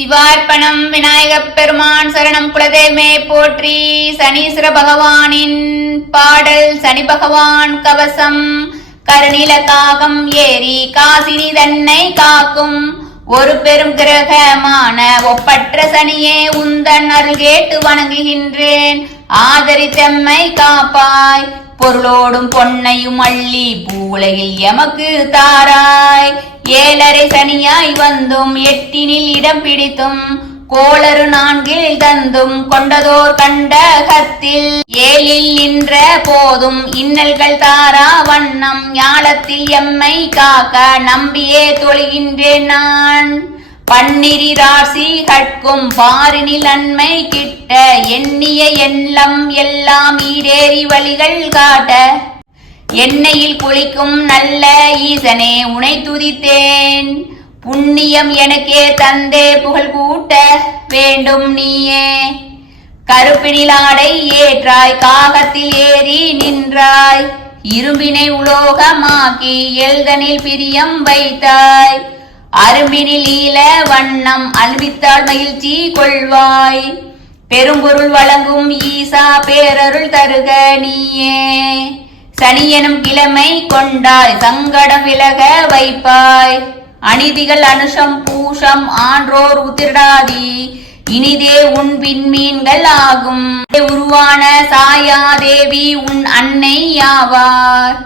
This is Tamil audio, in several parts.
சிவார்ப்பணம் விநாயகப் பெருமான் சரணம் குலதெய்வமே போற்றி. சனீஸ்வர பகவானின் பாடல். சனி பகவான் கவசம். கருநில காகம் ஏறி காசினி தன்னை காக்கும் ஒரு பெரும் கிரகமான ஒப்பற்ற சனியே உந்தன் அருள் கேட்டு வணங்குகின்றேன். ஆதரித்தெம்மை காப்பாய். பொருளோடும் பொன்னையும் அள்ளி பூவுலகில் எமக்கு தாராய். ஏழரை சனியாய் வந்தும் எட்டினில் இடம் பிடித்தும் கோளறு நான்கில் தந்தும் கொண்டதோர் கண்டகத்தில் ஏழில் நின்ற போதும் இன்னல்கள் தாரா வண்ணம் ஞாலத்தில் எம்மை காக்க நம்பியே தொழுகின்றேன் நான். பன்னிரி ராசி கட்கும் பாரினில் நன்மை கிட்ட எண்ணிய எண்ணம் எல்லாம் ஈரேறி வழிகள் காட்ட எண்ணெயில் குளிக்கும் நல்ல ஈசனே உனை துதித்தேன். புண்ணியம் எனக்கே தந்தே புகழ் கூட்ட வேண்டும் நீயே. கருப்பினிலாடை ஏற்றாய் காகத்தில் ஏறி நின்றாய். இரும்பினை உலோகமாக்கி எல்தனில் பிரியம் வைத்தாய். அரும்பினில் ஈல வண்ணம் அல்வித்தாள் மகிழ்ச்சி கொள்வாய். பெரும்பொருள் வழங்கும் ஈசா பேரருள் தருக நீயே. சனியனும் கிழமை கொண்டாய் சங்கடம் விலக வைப்பாய். அநீதிகள் அனுஷம் பூஷம் ஆன்றோர் உத்திரடாதி இனிதே உன் விண்மீன்கள் ஆகும். உருவான சாயாதேவி உன் அன்னை யாவார்.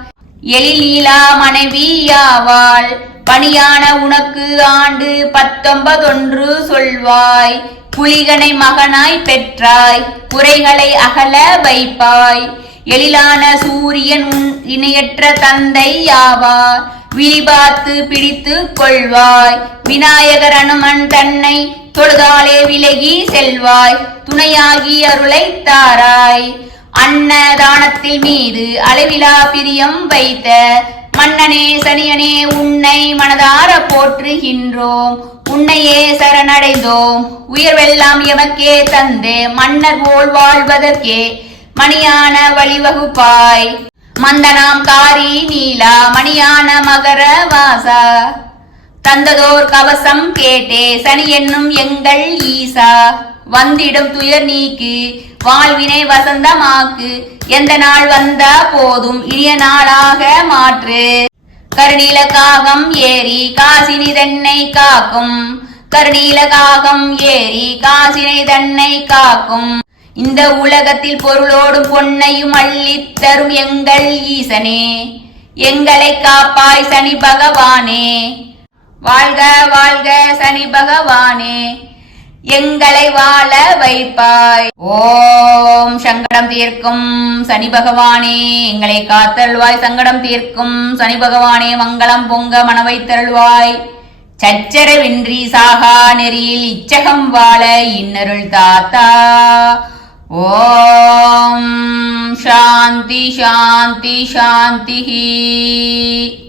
எழிலீலா மனைவி யாவாள். பணியான உனக்கு ஆண்டு 19 சொல்வாய். புலிகனை மகனாய் பெற்றாய். குறைகளை அகல வைப்பாய். எழிலான சூரியன் உன் இணையற்ற தந்தை யாவார். விழிபார்த்து பிடித்து கொள்வாய். விநாயகர் அனுமன் தன்னை தொழுதாலே விலகி செல்வாய். துணையாகி அருளை தாராய். அன்னதானத்தில் மீது அளவிலா பிரியம் வைத்த மன்னனே சனியனே உன்னை மனதார போற்றுகின்றோம். உன்னையே சரணடைந்தோம். உயர்வெல்லாம் எமக்கே தந்து மன்னர் போல் வாழ்வதற்கே மணியான வழிவகுப்பாய். மந்தனாம் காரி நீலா மணியான மகர வாசா தந்ததோர் கவசம் கேட்டே சனி என்னும் எங்கள் ஈசா. வந்திடும் துயர் நீக்கு வாழ்வினை வசந்தமாக்கு. எந்த நாள் வந்த போதும் இனிய நாளாக மாற்று. கருநீல காகம் ஏறி காசினி தன்னை காக்கும். கருநீல காகம் ஏறி காசினை தன்னை காக்கும். இந்த உலகத்தில் பொருளோடும் பொன்னையும் அள்ளித் தரும் எங்கள் ஈசனே எங்களை காப்பாய் சனி பகவானே. வாழ்க வாழ்க சனி பகவானே எங்களை வாழ வைப்பாய். ஓம் சங்கடம் தீர்க்கும் சனி பகவானே எங்களை காத்தருள்வாய். சங்கடம் தீர்க்கும் சனி பகவானே மங்களம் பொங்க மனவை தருள்வாய். சச்சரவின்றி சாகா நெறியில் இச்சகம் வாழ இன்னருள் தாத்தா. ஓம் சாந்தி சாந்தி சாந்தி.